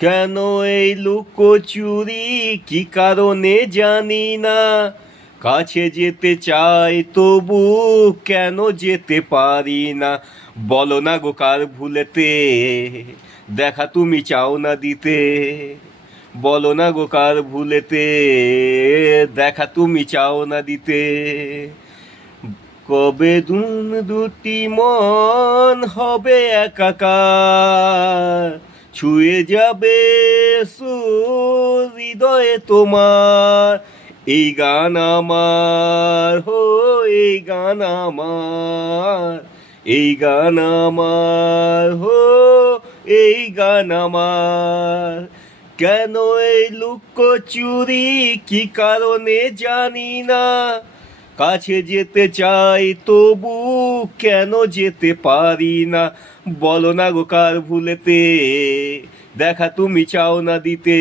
কেন এই লুকোচুরি কি কারণে জানি না, কাছে যেতে চাই তবু কেন যেতে পারি না। বলো না গো কার ভুলেতে দেখা তুমি চাও না দিতে, বলো না গো কার ভুলেতে দেখা তুমি চাও না দিতে। কবে দুটি মন হবে একাকার, ছুঁয়ে যাবে হৃদয়ে তোমার। এই গান আমার হো, এই গান আমার, এই গান আমার হো, এই গান আমার। কেন এই লুকোচুরি কি কারণে জানি না, কাছে যেতে চাই তবু কেন যেতে পারি না। বলো না গো কার ভুলেতে দেখা তুমি চাও না দিতে,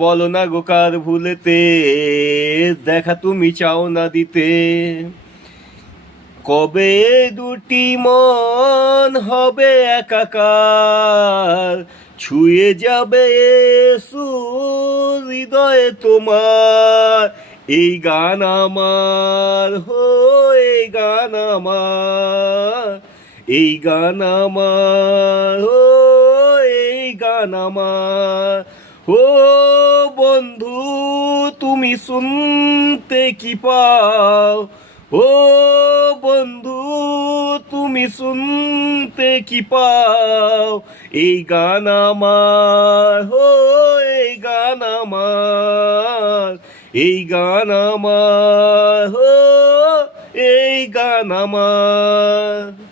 বলো না গো কার ভুলেতে দেখা তুমি চাও না দিতে। কবে দুটি মন হবে একাকার, ছুঁয়ে যাবে হৃদয়ে তোমার। এই গান আমার হো, এই গান আমার, এই গান আমার হো, এই গান আমার। ও বন্ধু তুমি শুনতে কি পাও, ও বন্ধু তুমি শুনতে কি পাও। এই গান আমার হো, এই গান আমার, এই গান আমার হো, এই গান আমার।